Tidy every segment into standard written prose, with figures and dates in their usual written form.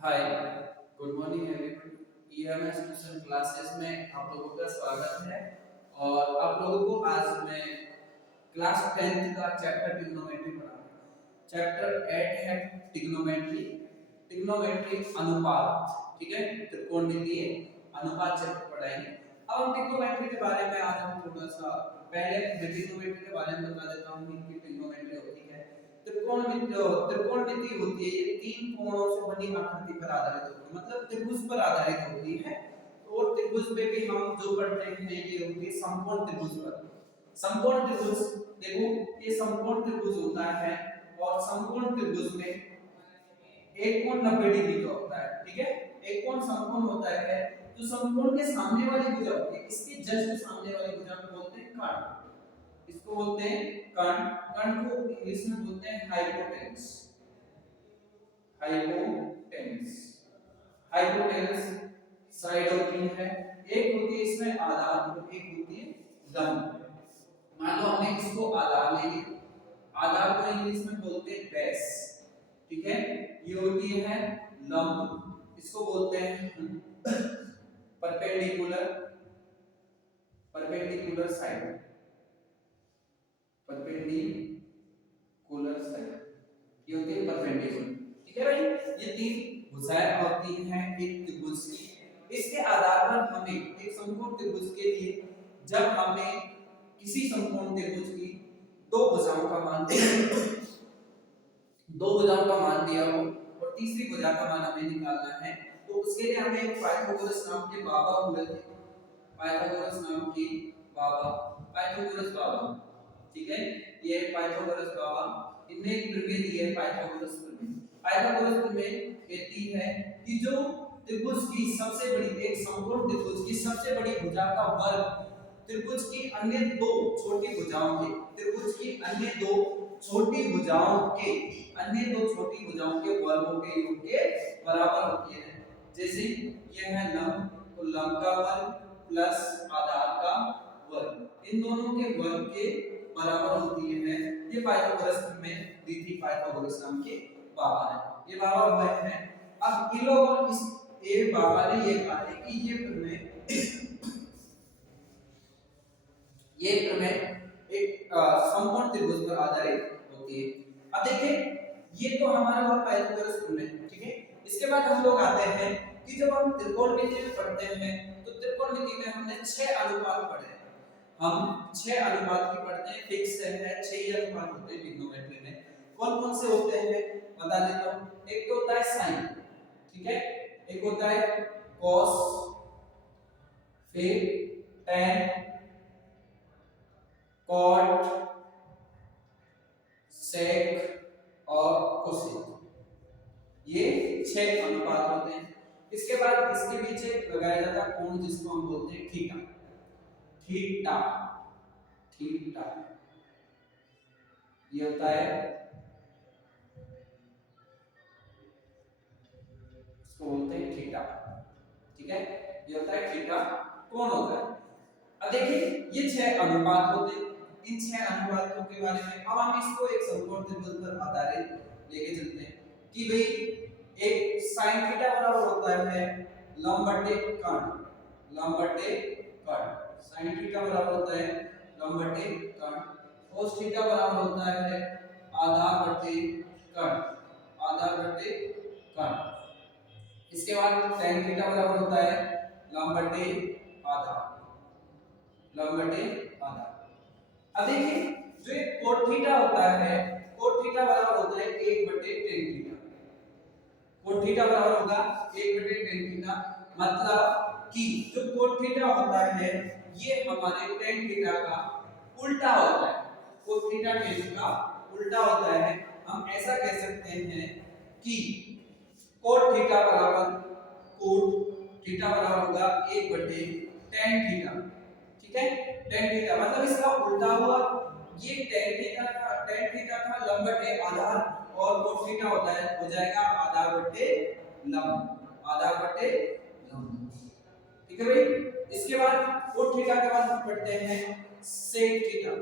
हाय, good morning everyone. EMS tuition classes में आप लोगों का स्वागत है। और आप लोगों को आज मैं क्लास 10th का चैप्टर ट्रिग्नोमेट्री पढ़ाऊंगा। चैप्टर 8 है ट्रिग्नोमेट्री। ट्रिग्नोमेट्री अनुपात, ठीक है, त्रिकोणमितीय अनुपात चैप्टर पढ़ाएंगे। अब हम ट्रिग्नोमेट्री के बारे में आज हम थोड़ा सा पहले मैं ट्रिग्नोमेट्री के बारे में बता देता हूँ कि ट्रिग्नोमेट्री होती है। त्रिकोणमिति होती है, ये तीन कोणों से बनी आकृति पर आधारित होती है, मतलब त्रिभुज पर आधारित होती है। और त्रिभुज पे भी हम जो पढ़ते हैं ये होती है समकोण त्रिभुज पर। समकोण त्रिभुज, देखो ये समकोण त्रिभुज होता है और समकोण त्रिभुज में एक कोण 90 डिग्री का होता है, ठीक है। एक कोण समकोण होता है, जो समकोण के सामने वाली भुजा होती है, इसके जस्ट सामने वाली भुजा को बोलते हैं कर्ण। इसको बोलते हैं कर्ण। कर्ण को इंग्लिश में बोलते हैं हाइपोटेनस। हाइपोटेनस, हाइपोटेनस साइड होती है, एक होती है इसमें आधार और एक होती है लंब। मान लो हमने इसको आधार ले लिया, आधार को इंग्लिश में बोलते हैं बेस, ठीक है। ये होती है लंब, इसको बोलते हैं perpendicular, perpendicular side, perpendicular side, ये होती है परपेंडिकुलर, ठीक है भाई। ये तीन भुजाएं होती हैं एक त्रिभुज की। इसके आधार पर हमें एक समकोण त्रिभुज के लिए जब हमें किसी समकोण त्रिभुज की दो भुजाओं का मान दो भुजाओं का मान दिया हो और तीसरी भुजा का मान हमें निकालना है, तो उसके लिए हमें एक पाइथागोरस नाम के बाबा हुए थे। पाइथागोरस नाम के बाबा, पाइथागोरस बाबा, ठीक है। ये पाइथागोरस बाबा, इनने एक प्रमेय दी है, पाइथागोरस प्रमेय। पाइथागोरस प्रमेय कहती है कि जो त्रिभुज की सबसे बड़ी, एक समकोण त्रिभुज की सबसे बड़ी भुजा का वर्ग त्रिभुज की अन्य दो छोटी भुजाओं के, त्रिभुज की अन्य दो छोटी भुजाओं के, अन्य दो छोटी भुजाओं के वर्गों के योग के बराबर होती है। जैसे यह है लंब, तो लंब का वर्ग प्लस आधार का वर्ग, इन दोनों के वर्ग के बराबर होती है। ये पाइथागोरस में दी थी, पाइथागोरस नाम के बाबा ने, ये बाबा हुए हैं। अब इन लोगों इस ये बाबा ने ये कहा है कि ये प्रमेय एक समकोण त्रिभुज पर आधारित होती है। अब देखिए ये तो हमारा हुआ पाइथागोरस प्रमेय, ठीक है। इसके बाद हम लोग आते हैं कि जब हम त्रिकोणमिति में पढ़ते हैं तो त्रिकोणमिति में हमने 6 अनुपात पढ़े हैं। हम 6 अनुपात की पढ़ते हैं, फिक्स है 6 ही अनुपात होते हैं ट्रिग्नोमेट्री में। कौन कौन से होते हैं बता देता हूं। एक तो होता है साइन, ठीक है, एक होता है कॉस, फिर tan, कॉट, सेक और कोसेक, ये 6 अनुपात होते हैं। इसके बाद इसके पीछे लगाया जाता है कोण, जिसको हम बोलते हैं थीटा। थीटा, थीटा ये होता है, इसको बोलते हैं थीटा, ठीक है। ये होता है थीटा, कोण होता है। अब देखिए ये 6 अनुपात होते हैं। इन 6 अनुपातों के बारे में अब हम इसको एक समकोण त्रिभुज पर आधारित लेके चलते हैं कि भाई एक sin थीटा बराबर होता है लंब बटे कर्ण, लंब बटे कर्ण। sin थीटा बराबर होता है लंब बटे कर्ण। cos थीटा बराबर होता है आधार बटे कर्ण, आधार बटे कर्ण। इसके बाद tan थीटा बराबर होता है लंब बटे आधार, लंब बटे आधार। अब देखिए जो एक cot थीटा होता है, cot थीटा बराबर होता है 1 बटे tan थीटा। cot थीटा बराबर होगा 1 बटे tan थीटा, मतलब कि जो cot थीटा होता है ये हमारे tan थीटा का उल्टा होता है। cot थीटा tan का उल्टा होता है। हम ऐसा कह सकते हैं कि cot थीटा बराबर, cot थीटा बराबर होगा 1 बटे tan थीटा, ठीक है। tan थीटा मतलब इसका उल्टा हुआ, ये tan थीटा था लंब बटे आधार, और cos थीटा होता है, हो जाएगा आधार बटे लंब, आधार बटे लंब, ठीक है भाई। इसके बाद cos थीटा के बाद हम पढ़ते हैं sec थीटा।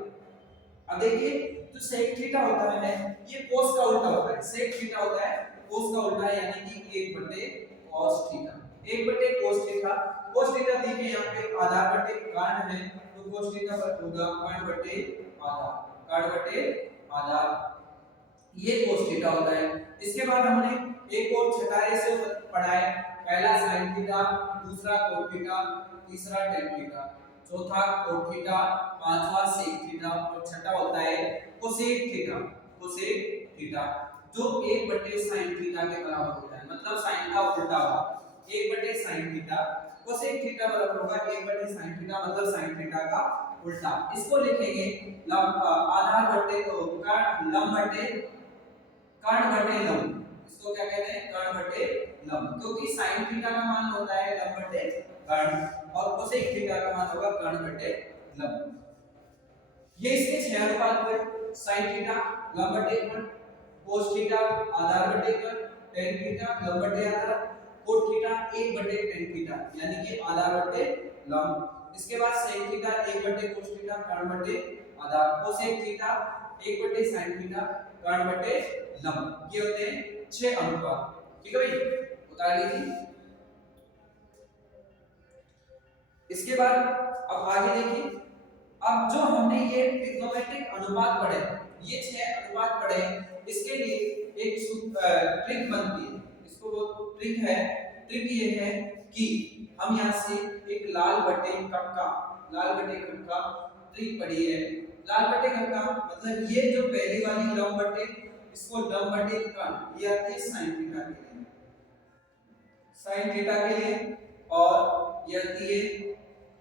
अब देखिए जो sec थीटा होता है ये cos का उल्टा होता है, sec थीटा होता है cos का उल्टा यानी कि 1 बटे cos थीटा। 1 बटे cos थीटा, cos थीटा देखिए यहाँ पे आधार बटे कर्ण है तो cos थीटा पर होगा कर्ण बटे आधार, कर्ण बटे आधार, ये cos थीटा होता है। इसके बाद हमने एक और छटाई से पढ़ा है, पहला sin थीटा, दूसरा cos थीटा, तीसरा tan थीटा, चौथा cot थीटा, पांचवा sec थीटा और छठा होता है cosec थीटा, cosec थीटा जो 1 बटे sin थीटा के बराबर होता है, मतलब sin का उल्टा होगा। 1 बटे sin थीटा, cosec थीटा बराबर होगा 1 बटे sin थीटा, मतलब sin थीटा का उल्टा। इसको लिखेंगे आधार बटे कर्ण, लंब बटे कर्ण बटे लंब, इसको क्या कहते हैं, कर्ण बटे लंब, क्योंकि sin थीटा का मान होता है लंब बटे कर्ण और cosec थीटा का मान होगा कर्ण बटे लंब। ये इसके 6 अनुपात हुए, sin थीटा लंब बटे कर्ण, cos थीटा आधार बटे कर्ण, tan थीटा लंब बटे आधार, cot थीटा 1 बटे tan थीटा यानी कि आधार बटे लंब। इसके बाद sec थीटा 1 बटे cos थीटा कर्ण बटे आधार, cosec थीटा 1 बटे sin थीटा कर्ण बटे लंब। ये होते हैं 6 अनुपात, ठीक है भाई, उतार लीजिए। इसके बाद अब आगे देखिए, अब जो हमने ये ट्रिग्नोमेट्रिक अनुपात पढ़े, ये 6 अनुपात पढ़े, इसके लिए एक ट्रिक बनती है, इसको वो ट्रिक है, ट्रिक ये है कि हम यहाँ से एक लाल बटे कक्का, लाल बटे कक्का ट्रिक पढ़ी है। लाल बटे कक्का मतलब ये जो पहली वाली लंब बटे, इसको लंब बटे कर्ण, ये आती है sin थीटा के लिए, sin थीटा के लिए, और ये आती है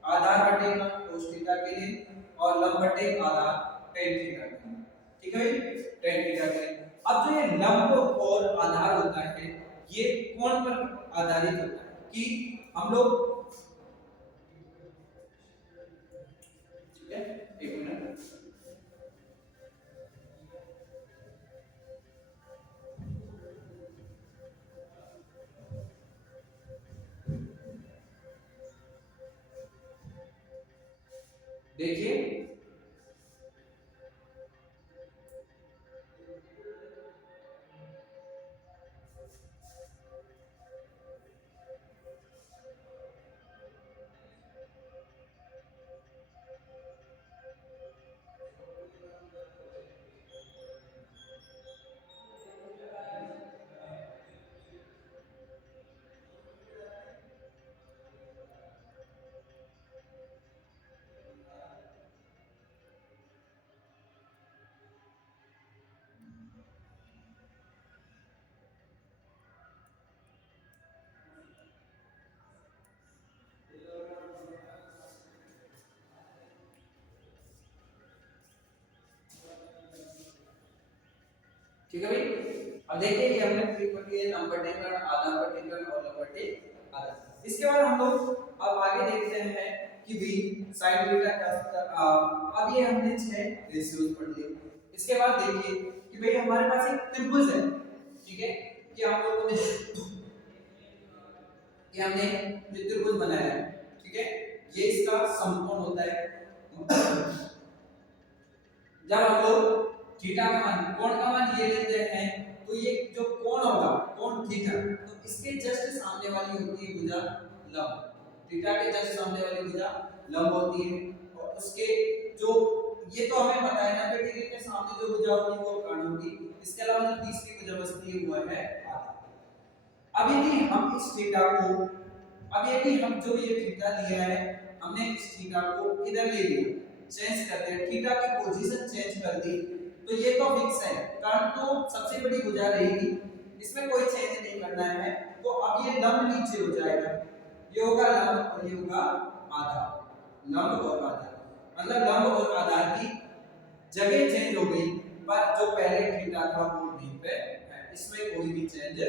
आधार बटे कर्ण cos थीटा के लिए, और लंब बटे आधार tan थीटा के लिए, ठीक है भाई, tan थीटा के लिए। अब जो ये लंब और आधार होता है, ये कोण पर आधारित होता है कि हम लोग, ठीक है, एक मिनट, देखिए ठीक है भाई। अब देखिए ये हमने ट्रिक पढ़ी है, लंब बटे कर्ण, आधार बटे कर्ण और लंब बटे आधार। इसके बाद हम लोग अब आगे देखते हैं कि भी sin थीटा का, अब ये हमने 6 रेशियोज पढ़ लिए। इसके बाद देखिए कि भाई हमारे पास एक त्रिभुज है, ठीक है, कि हम लोगों ने ये हमने ये त्रिभुज बनाया है, ठीक है, ये इसका समकोण होता है। जब हम लोग थीटा का मान, कोण का मान ये लेते हैं, तो ये जो कोण होगा, कोण थीटा, तो इसके जस्ट सामने वाली होती है भुजा लंब, थीटा के जस्ट सामने वाली भुजा लंब होती है, और उसके जो, ये तो हमें पता है 90 डिग्री के सामने जो भुजा होगी वो कर्ण होगी, इसके अलावा जो तीसरी भुजा बचती है वो है आधा। अब यदि हम इस थीटा को, अब यदि हम जो ये थीटा लिया है, हमने इस थीटा को इधर ले लिया, चेंज कर दिया, थीटा की पोजीशन चेंज कर दी, तो ये तो फिक्स है, कर्ण तो सबसे बड़ी भुजा रहेगी, इसमें कोई चेंज नहीं करना है। तो अब ये लंब नीचे हो जाएगा, ये होगा लंब और ये होगा आधार, लंब और आधार, मतलब लंब और आधार की जगह चेंज हो गई, पर जो पहले थीटा था वो वहीं पे है, इसमें कोई भी चेंज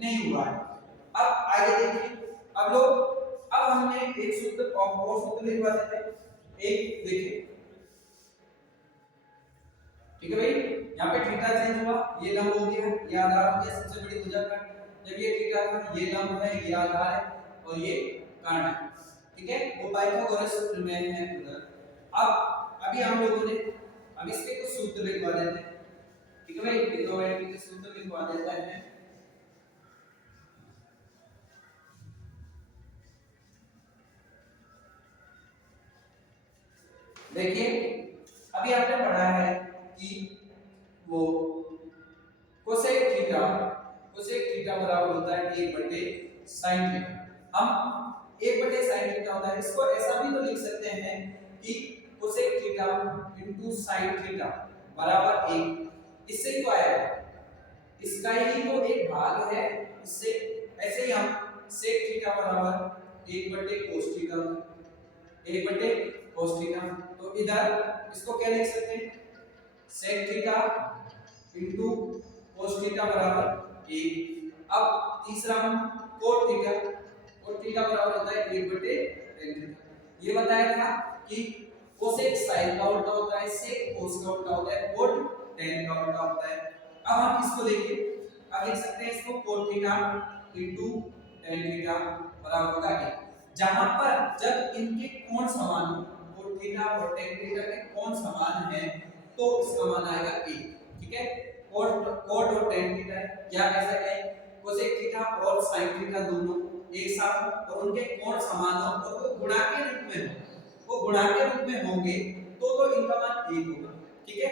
नहीं हुआ है। अब आगे देखिए, अब लोग, अब हमने एक सूत्र और सूत्र लिखवा देते हैं, एक देखिए, ठीक है भाई, यहाँ पे थीटा चेंज हुआ, ये लंब हो गया, ये आधार हो गया, सबसे बड़ी भुजा का, जब ये थीटा था, ये लंब है, ये आधार है और ये कर्ण है, ठीक है, वो पाइथागोरस सूत्र में है उधर। अब अभी हम लोगों ने, अब इसके कुछ सूत्र लिखवा देते हैं, ठीक है भाई, ट्रिग्नोमेट्री के सूत्र लिखवा देते हैं। देखिए अभी आपने पढ़ा है कि वो कोसेक थीटा बराबर होता है 1/sin थीटा। हम 1/sin थीटा होता है, इसको ऐसा भी तो लिख सकते हैं कि cosec theta into sin theta बराबर 1। इससे ही तो आया, इसका ही तो एक भाग है इससे। ऐसे ही हम sec थीटा बराबर 1/cos थीटा, 1/cos थीटा। तो इधर इसको क्या लिख सकते हैं, sec theta into cos theta बराबर 1। अब तीसरा हम cot थीटा बराबर होता है 1/tan थीटा। ये बताया था कि cosec sin का उल्टा होता है, sec cos का उल्टा होता है, cot tan का उल्टा होता है। अब हम इसको देखिए, अब लिख सकते हैं इसको cot theta into tan theta बराबर होगा 1। जहां पर जब इनके कोण समान हो, cot थीटा और tan थीटा के कोण समान है, तो इसका मान आएगा 1। ठीक है, cot और tan थीटा है, या ऐसा कहें cosec थीटा और sin थीटा दोनों एक साथ हो और उनके कोण समान हो और वो गुणा के रूप में हो, वो गुणा के रूप में होंगे तो इनका मान 1 होगा। ठीक है,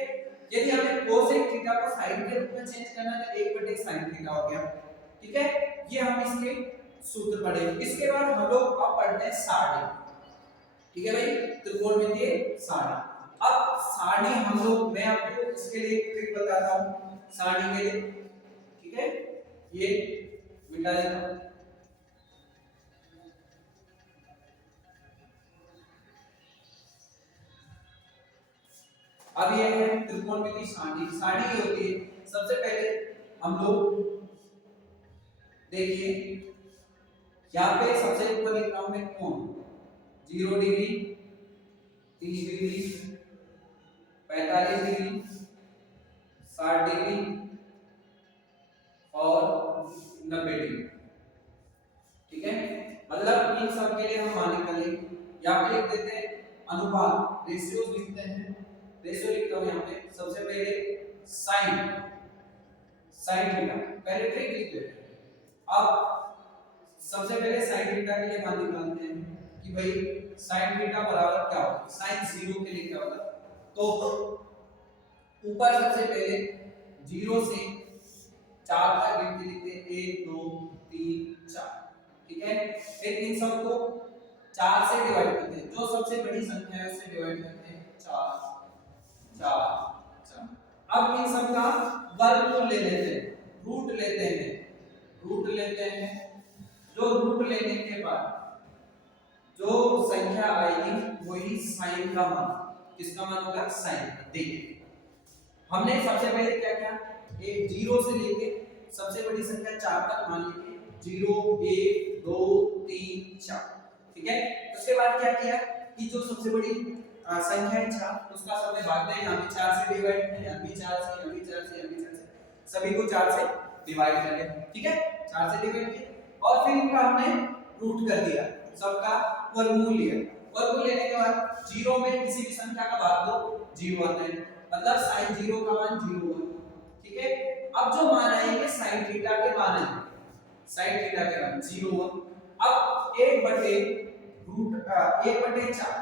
यदि हमें cosec थीटा को sin के रूप में चेंज करना है तो 1/sin थीटा हो गया। ठीक है, ये हम इसके सूत्र पढ़े। इसके बाद हम लोग अब पढ़ते हैं सारणी। ठीक है भाई, त्रिकोणमितीय सारणी। अब सारणी हम लोग, मैं आपको इसके लिए एक ट्रिक बताता हूं सारणी के लिए। ठीक है, ये मिटा देता हूं। अब ये है त्रिकोणमितीय सारणी। सारणी ये होती है, सबसे पहले हम लोग देखिए यहाँ पे सबसे ऊपर लिख रहा हूं मैं कोण 0 डिग्री, 30 डिग्री, 45 डिग्री, 60 डिग्री और 90 डिग्री। ठीक है, मतलब इन सब के लिए हम मान निकालेंगे। यहाँ पे लिख देते हैं अनुपात, रेशियो लिखते हैं। रेशियो लिखता हूं यहाँ पे, सबसे पहले sin थीटा, पहले ट्रिक लिख देते हैं। अब सबसे पहले sin थीटा के लिए मान निकालते हैं कि भाई sin थीटा बराबर क्या होगा, sin 0 के लिए क्या होगा। तो ऊपर सबसे पहले 0 से 4 तक गिनती लिखते हैं, 1 2 3 4। ठीक है, फिर इन सबको 4 से डिवाइड करते हैं, जो सबसे बड़ी संख्या है उससे डिवाइड करते हैं, 4 4 4। अब इन सब का वर्गमूल ले लेते हैं, रूट लेते हैं, रूट लेते हैं। जो रूट लेने के बाद जो संख्या आएगी वही साइन का मान, किसका मान होगा, साइन। देखिए हमने सबसे पहले क्या किया, एक 0 से लेके सबसे बड़ी संख्या 4 तक मान ली, 0 1 2 3 4। ठीक है, उसके बाद क्या किया कि जो सबसे बड़ी संख्या है 4, उसका सब में भाग दें, यहाँ भी 4 से डिवाइड करें, यहाँ भी 4 से, यहाँ भी 4 से, यहाँ भी 4 से, सभी को 4 से डिवाइड कर लें। ठीक है, 4 से डिवाइड किया और फिर इनका हमने रूट कर दिया, सबका वर्गमूल लिया। वर्गमूल लेने के बाद 0 में किसी भी संख्या का भाग दो 0 आता है, मतलब sin 0 का मान 0 होगा। ठीक है, अब जो मान आएंगे sin थीटा के मान आएंगे, sin थीटा के मान 0 हुआ। अब 1/4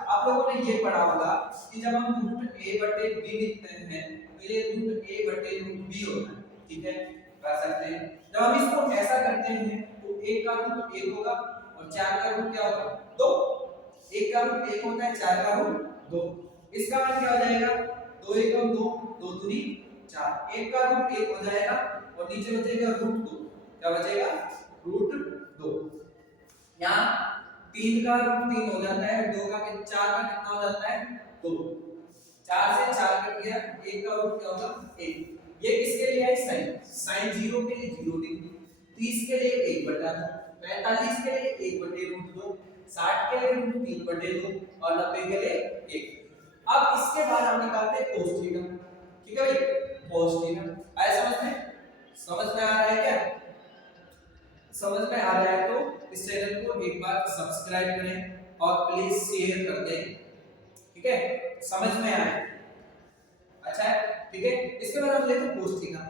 आप लोगों ने ये पढ़ा होगा कि जब हम रूट a/b लिखते हैं तो ये रूट a/b होता है। ठीक है, कर सकते हैं। जब हम इसको ऐसा करते हैं तो 1 का रूट 1 होगा और 4 का रूट क्या होगा, 2। 1 का रूट 1 होता है, 4 का रूट 2। इसका मान क्या हो जाएगा, 2 एकम 2, 2 दूनी 4। 1 का रूट 1 हो जाएगा और नीचे बचेगा रूट 2, क्या बचेगा, रूट 2। यहाँ 3 का रूट 3 हो जाता है, 2 का 4 का कितना हो जाता है, 2। 4 से 4 कट गया, 1 का रूट क्या होगा, 1। ये किसके लिए है, sin 0 के लिए 0 डिग्री, 30 के लिए 1/2, 45 के लिए 1/√2, 60 के लिए √3/2 और 90 के लिए 1। अब इसके बाद हम निकालते हैं cos थीटा। ठीक है भाई, cos थीटा आया समझ में, समझ में आ रहा है क्या, समझ में आ रहा है तो इस चैनल को एक बार सब्सक्राइब करें और प्लीज शेयर कर दें। ठीक है, समझ में आया, अच्छा है। ठीक है, इसके बाद हम लेते हैं cos थीटा।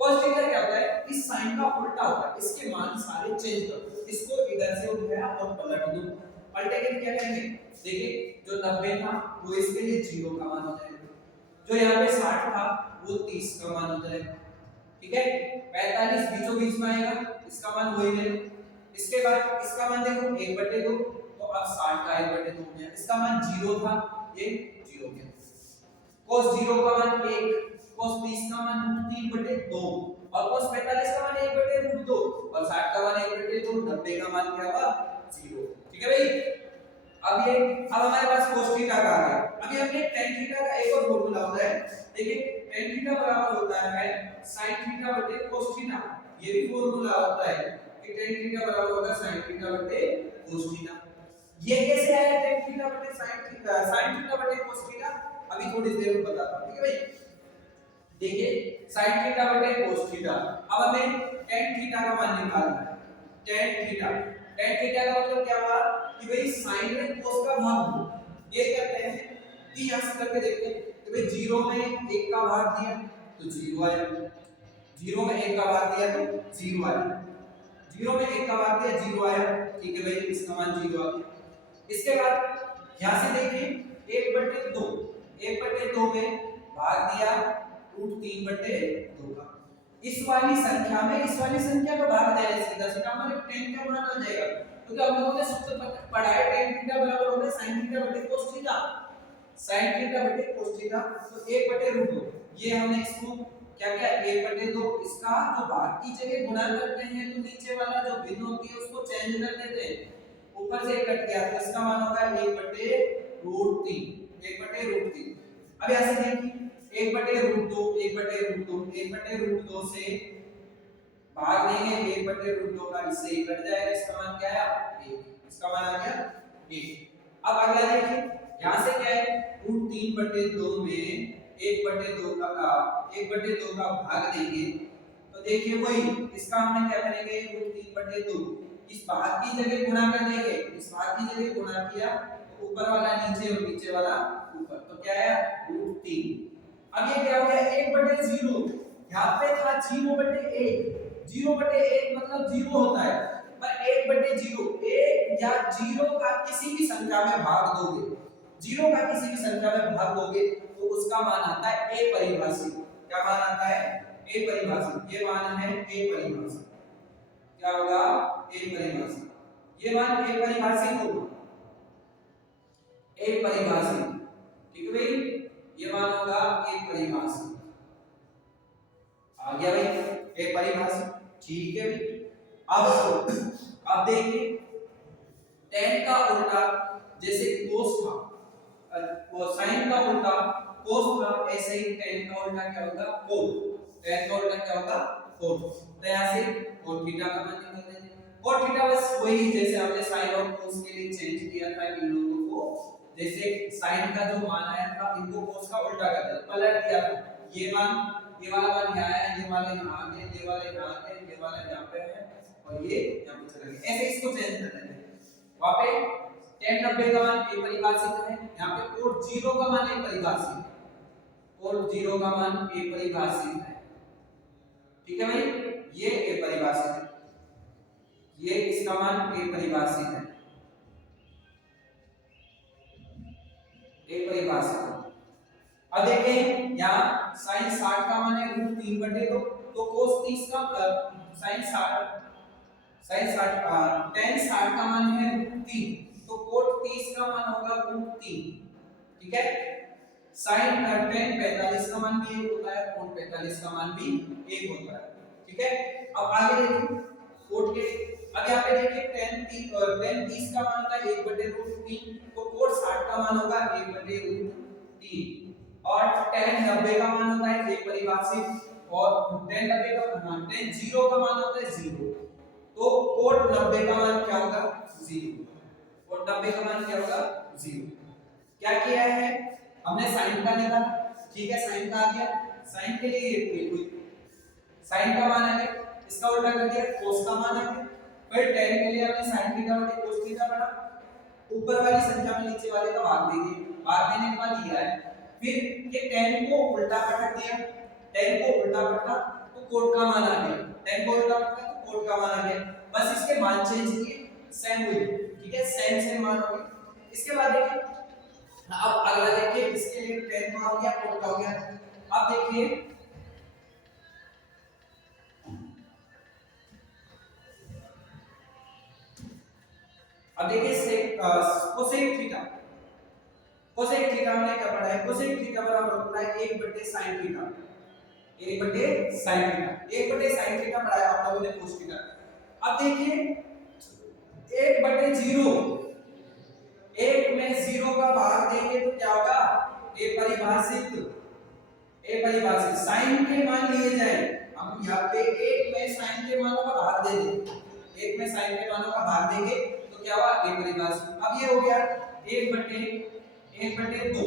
cos थीटा क्या होता है, इस साइन का उल्टा होता है, इसके मान सारे चेंज कर दो, इसको इधर से उठाया और पलट दो, पलटे के क्या करेंगे, देखिए जो 90 था वो इसके लिए 0 का मान हो जाएगा, जो यहाँ पे 60 था वो 30 का मान हो जाएगा, ठीक है। 45 बीचों बीच में आएगा, इसका मान वही रहेगा। इसके बाद इसका मान देखो 1/2, तो अब 60 का 1/2 हो गया, इसका मान 0 था, ये 0 हो गया। cos 0 का मान 1, cos 30 का मान 3/2 और cos 45 का मान 1/2 और 60 का मान 1/2, 90 का मान क्या हुआ 0, ठीक है भाई। अब हमारे पास cos थीटा का आ गया। अभी हमने tan थीटा का एक और फार्मूला होता है, देखिए tan थीटा बराबर होता है sin थीटा बटे cos थीटा, ये भी फार्मूला होता है कि tan थीटा बराबर होगा sin थीटा बटे cos थीटा। ये कैसे आया tan थीटा बटे sin थीटा बटे cos थीटा, अभी थोड़ी देर में बताता हूं, ठीक है भाई। देखिए sin थीटा बटे cos थीटा, अब हमें tan थीटा का मान निकालना है। tan थीटा का मतलब क्या हुआ कि भाई sin में cos का भाग दो, ये करते हैं कि यहां से करके देखते हैं कि भाई 0 में 1 का भाग दिया तो 0 आया, 0 में 1 का भाग दिया तो 0 आया, 0 में 1 का भाग दिया 0 आया, ठीक है भाई, इसका मान 0 आ गया। इसके बाद यहां से देखिए 1/2 में भाग दिया √3/2 का, इस वाली संख्या को भाग देने से सीधा सीधा हमारे tan का मान आ जाएगा, क्योंकि हम लोगों ने सूत्र पढ़ा है tan थीटा बराबर होता है sin थीटा बटे cos थीटा, sin थीटा बटे cos थीटा, तो 1/2 ये हमने इसको क्या किया 1/2, इसका जो भाग की जगह गुणा करते हैं तो नीचे वाला जो भिन्न होती है उसको चेंज कर देते हैं, ऊपर से कट गया तो इसका मान होगा 1/√3, 1/√3। अब यहां से देखिए 1/√2 से भाग देंगे 1/√2 का, इससे 1 कट जाएगा, इसका मान क्या आया 1, इसका मान आ गया 1। अब अगला देखिए यहां से क्या है √3/2 में 1/2 का भाग देंगे, तो देखिए वही इसका हमने क्या करेंगे √3/2 इस भाग की जगह गुणा कर देंगे, इस भाग की जगह गुणा किया तो ऊपर वाला नीचे और नीचे वाला ऊपर, तो क्या आया √3। अब ये क्या हो गया 1/0, यहाँ पे था 0/1, 0/1 मतलब 0 होता है, पर 1/0 1 या 0 का किसी भी संख्या में भाग दोगे, 0 का किसी भी संख्या में भाग दोगे तो उसका मान आता है अपरिभाषित। क्या मान आता है अपरिभाषित, ये मान है अपरिभाषित, क्या होगा अपरिभाषित, ये मान अपरिभाषित होगा, अपरिभाषित, ठीक है भाई, ये मान होगा अपरिभाषित, आ गया भाई अपरिभाषित, ठीक है भाई। अब देखिए tan का उल्टा जैसे cos था, वो sin का उल्टा cos था, ऐसे ही tan का उल्टा क्या होगा cot, tan का उल्टा क्या होगा cot, तो यहां से cot थीटा का मान निकाल देंगे। cot थीटा बस वही जैसे हमने sin और cos के लिए चेंज किया था इन लोगों को, जैसे sin का जो मान आया था इनको cos का उल्टा कर दिया, पलट दिया था, ये वाला मान यहाँ है, ये वाला यहाँ आ गया, ये वाला यहाँ आ गया, ये वाला यहाँ पे है और ये यहाँ पे चला गया, ऐसे इसको चेंज कर देंगे। वहां पे tan 90 का मान अपरिभाषित है, यहाँ पे cot 0 का मान अपरिभाषित है, cot 0 का मान अपरिभाषित है, ठीक है भाई, ये अपरिभाषित है, ये इसका मान अपरिभाषित है, अपरिभाषित है। अब देखें यहाँ sin 60 का मान है √3/2, तो cos 30 का sin 60 tan 60 का मान है √3, तो cot 30 का मान होगा √3, ठीक है। sin tan 45 का मान भी 1 होता है, cot 45 का मान भी 1 होता है, ठीक है। अब आगे देखिए cot के, अब यहाँ पे देखिए tan 30 का मान होता है 1/√3, तो cot 60 का मान होगा 1/√3 और tan 90 का मान होता है अपरिभाषित, और tan 90 का मान tan 0 का मान होता है 0, तो cot 90 का मान क्या होगा 0, cot 90 का मान क्या होगा 0। क्या किया है हमने sin का निकाला, ठीक है, sin का आ गया, sin के लिए ये कोई sin का मान आ गया, इसका उल्टा कर दिया cos का मान आ गया, फिर tan के लिए हमने sin थीटा बटे cos थीटा पढ़ा, ऊपर वाली संख्या में नीचे वाले का भाग दीजिए, भाग देने के बाद ये आया, फिर ये tan को उल्टा पलट दिया, tan को उल्टा पलटा तो cot का मान आ गया, tan को उल्टा पलटा तो cot का मान आ गया, बस इसके मान चेंज किए सेम हुई, ठीक है, सेम सेम मान होंगे। इसके बाद देखिए अब अगला देखिए, इसके लिए 10 का हो गया, 4 का हो गया। अब देखिए sec cosec theta, cosec theta हमने क्या पढ़ा है, कोसेक थीटा बराबर होता है 1/sin theta, 1/sin theta, 1/sin theta पढ़ा है आप लोगों ने कोस थीटा। अब देखिए 1/0, 1 में 0 का भाग देंगे तो क्या होगा, अपरिभाषित साइन के मान लिए जाए। हम यहाँ पे 1 में साइन के मानों का भाग दे देंगे, 1 में साइन के मानों का भाग देंगे तो क्या हुआ, अपरिभाषित। अब ये हो गया 1/2, 1/2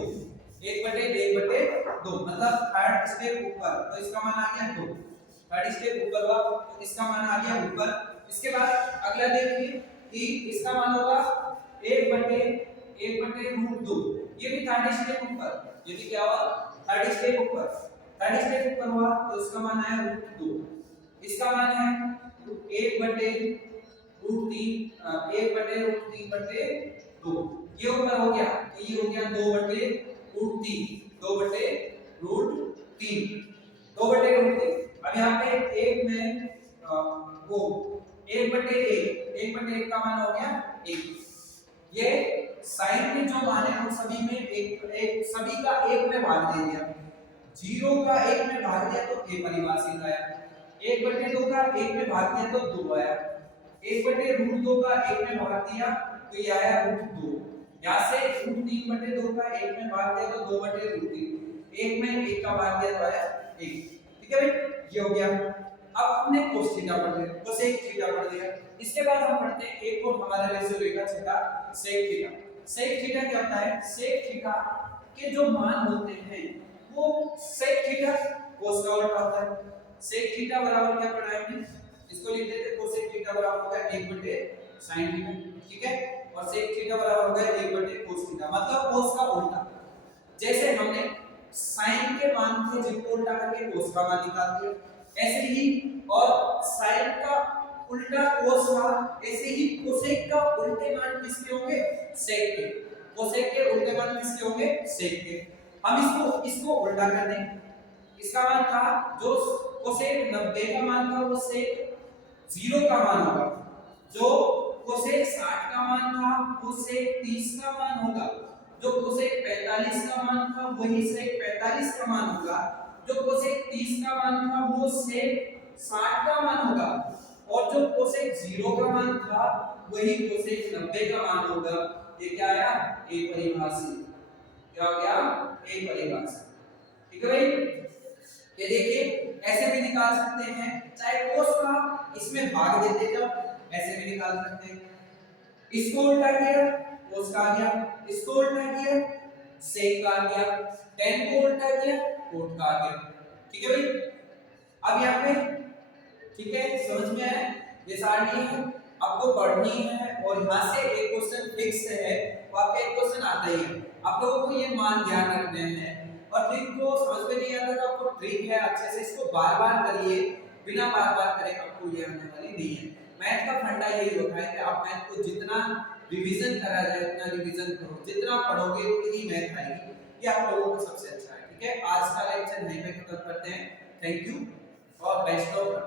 मतलब थर्ड स्टेप ऊपर, तो इसका मान आ गया 2, थर्ड स्टेप ऊपर हुआ तो इसका मान आ गया ऊपर। इसके बाद अगला देखिए कि इसका मान होगा 1/√2, ये भी थर्ड स्टेप ऊपर, ये भी क्या हुआ, थर्ड स्टेप ऊपर, थर्ड स्टेप ऊपर हुआ तो इसका मान आया √2, इसका मान है 1/√3, 1/√3/2, ये ऊपर हो गया तो ये हो गया 2/√3, 2/√3, 2/√3। अब यहाँ पे 1 में वो 1/1 का मान हो गया 1। ये साइन में जो मान है उन सभी में एक सभी का 1 में भाग दे दिया, 0 का 1 में भाग दिया तो अपरिभाषित आया, 1/2 का 1 में भाग दिया तो 2 आया, 1/√2 का 1 में भाग दिया तो ये आया √2। यहाँ से √3/2 का 1 में भाग दिया तो 2/√3, 1 में 1 का भाग दिया तो आया 1। ठीक है भाई, ये हो गया। अब हमने कोस थीटा पढ़ लिया, कोसेक थीटा पढ़ लिया। इसके बाद हम पढ़ते हैं एक और हमारा रेशियो रहेगा theta, sec theta. Sec theta क्या होता है, सेक थीटा के जो मान होते हैं वो सेक थीटा कोस का उल्टा होता है। सेक थीटा बराबर क्या पढ़ा है हमने, इसको लिख देते हैं, कोसेक थीटा बराबर होगा 1/sin थीटा, ठीक है, और सेक थीटा बराबर होगा 1/cos थीटा, मतलब कोस का उल्टा। जैसे हमने साइन के मान को जिनको उल्टा करके कोस का मान निकाल दिया, ऐसे ही और साइन का उल्टा कोस का, ऐसे ही कोसेक का उल्टे मान किसके होंगे, सेक के, कोसेक के उल्टे मान किसके होंगे, सेक के। हम इसको उल्टा कर देंगे, इसका मान था जो कोसेक 90 का मान था वो सेक 0 का मान होगा, जो कोसेक 60 का मान था वो सेक 30 का मान होगा, जो कोसेक 45 का मान था वही सेक 45 का मान होगा, जो कोसेक 30 का मान था वो सेक 60 का मान होगा, और जो कोसेक 0 का मान था वही कोसेक 90 का मान होगा। ये क्या आया, अपरिभाषित, क्या हो गया, अपरिभाषित। ठीक है भाई, ये देखिए ऐसे भी निकाल सकते हैं, चाहे कोस का इसमें भाग देते जाओ ऐसे भी निकाल सकते हैं। इसको उल्टा किया कोस का आ गया, इसको उल्टा किया सेक का आ गया, tan को उल्टा किया कोट का आ गया। ठीक है भाई, अब यहाँ पे ठीक है समझ में आया, ये सारणी है आपको पढ़नी है और यहाँ से एक क्वेश्चन फिक्स है, तो आपका एक क्वेश्चन आता ही है, आप लोगों को ये मान ध्यान रखने हैं। और ट्रिक को समझ में नहीं आता तो आपको ट्रिक है, अच्छे से इसको बार-बार करिए, बिना बार-बार करे आपको ये आने वाली नहीं है। मैथ का फंडा यही होता है कि आप मैथ को जितना रिवीजन करा जाए उतना रिवीजन करो, जितना पढ़ोगे उतनी मैथ आएगी, ये आप लोगों को सबसे अच्छा है। ठीक है, आज का लेक्चर यहीं पे खत्म करते हैं। थैंक यू और बेस्ट ऑफ लक।